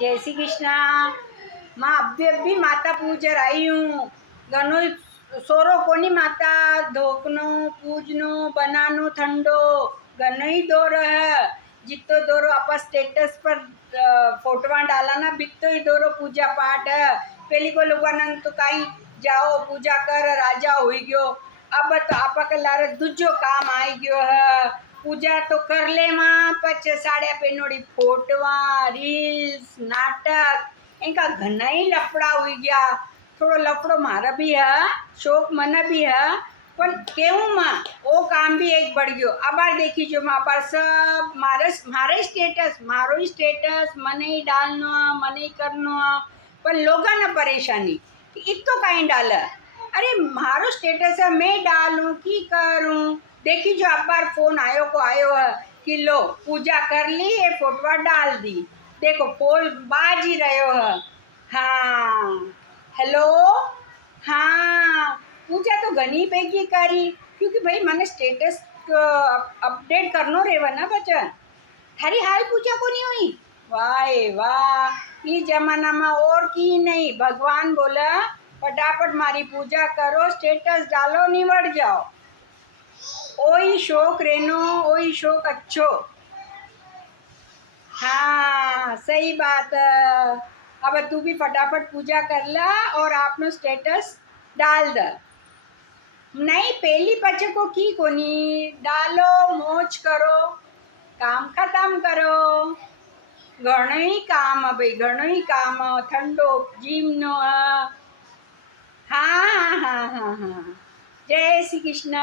जय श्री कृष्णा। माँ अभी अभी माता पूजा आई हूँ। घणो सोरो कोनी माता धोकनो पूजनो बनानो ठंडो घणो ही दौर है। जितो दौरो आप स्टेटस पर फोटोवा डाला ना बितो ही दौरो पूजा पाठ है। पेली को लोग तो कहीं जाओ पूजा कर राजा हो गयो। अब तो आपा के लारे दूजो काम आई गयो है। पूजा तो कर ले मां पछ साड़िया पहनोड़ी फोटवा रील्स नाटक इनका घना ही लफड़ा हुई गया। थोड़ो लफड़ो मारा भी है शौक मना भी है पर केवू मां वो काम भी एक बढ़ गयो। अबार देखी जो मां पर सब मारे स्टेटस मारो ही स्टेटस मने ही डालनो मने ही करनो पर लोगा ना परेशानी इतो कहीं डाल। अरे मारो स्टेटस है मैं डालूं की करूं। देखी जो अबार फोन आयो को आयो है कि लो पूजा कर ली ये फोटोवा डाल दी। देखो फोन बाज ही रहो है। हाँ हेलो। हाँ पूजा तो घनी पैकी करी क्योंकि भाई मैंने स्टेटस अपडेट करनो रेवा ना बच्चा। थारी हाल पूजा को नहीं हुई। वाह वाह इस जमाना में और की नहीं भगवान बोला फटाफट मारी पूजा करो स्टेटस डालो निवड़ जाओ। ओही शौक रेनो ओही शौक अच्छो। हाँ सही बात है। अब तू भी फटाफट पूजा कर ला और आपनो स्टेटस डाल द। नहीं पहली बच्चे को की कोनी डालो मौज करो काम खत्म करो। घणो ही काम है भाई घणो ही काम है ठंडो जीवनो है। हाँ हाँ हाँ हाँ हाँ जय श्री कृष्णा।